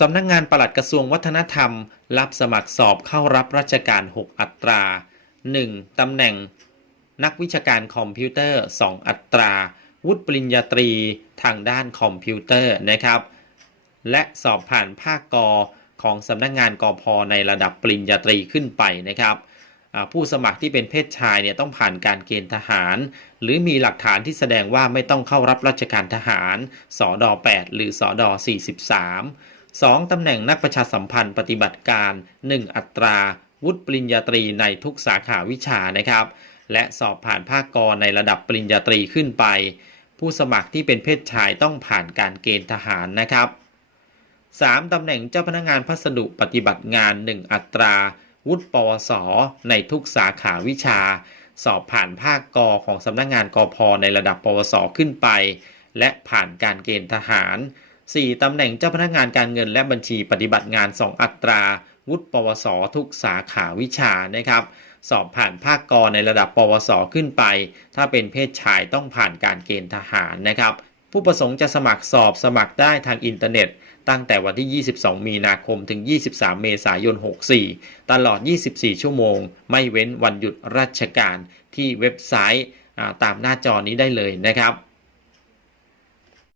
สำนักงงานปลัดกระทรวงวัฒนธรรม รับสมัครสอบเข้ารับราชการ 6 อัตรา 1. ตำแหน่ง นักวิชาการคอมพิวเตอร์ 2 อัตรา วุฒิปริญญาตรีทางด้านคอมพิวเตอร์นะครับ และสอบผ่านภาคกอของสำนักงานกอพในระดับปริญญาตรีขึ้นไปนะครับผู้สมัครที่เป็นเพศชายเนี่ยต้องผ่านการเกณฑ์ทหาร หรือมีหลักฐานที่แสดงว่าไม่ต้องเข้ารับราชการทหารสอดอ8หรือสอดอ43 2. ตำแหน่งนักประชาสัมพันธ์ปฏิบัติการ 1 อัตรา วุฒิปริญญาตรีในทุกสาขาวิชานะครับ และสอบผ่านภาคกรในระดับปริญญาตรีขึ้นไป ผู้สมัครที่เป็นเพศชายต้องผ่านการเกณฑ์ทหารนะครับ 3. ตำแหน่งเจ้าพนักงานพัสดุปฏิบัติงาน 1 อัตรา วุฒิปวส ในทุกสาขาวิชา สอบผ่านภาคกของสำนักงานกอพในระดับปวสขึ้นไป และผ่านการเกณฑ์ทหาร 4. ตำแหน่งเจ้าพนักงานการเงินและบัญชีปฏิบัติงาน 2 อัตรา วุฒิปวส ทุกสาขาวิชานะครับ สอบผ่านภาคกในระดับปวส ขึ้นไป ถ้าเป็นเพศชายต้องผ่านการเกณฑ์ทหารนะครับ ผู้ประสงค์จะสมัครสอบสมัครได้ทางอินเทอร์เน็ต ตั้งแต่วันที่ 22 มีนาคมถึง 23 เมษายน 64 ตลอด 24 ชั่วโมง ไม่เว้นวันหยุดราชการที่เว็บไซต์ตามหน้าจอนี้ได้เลยนะครับ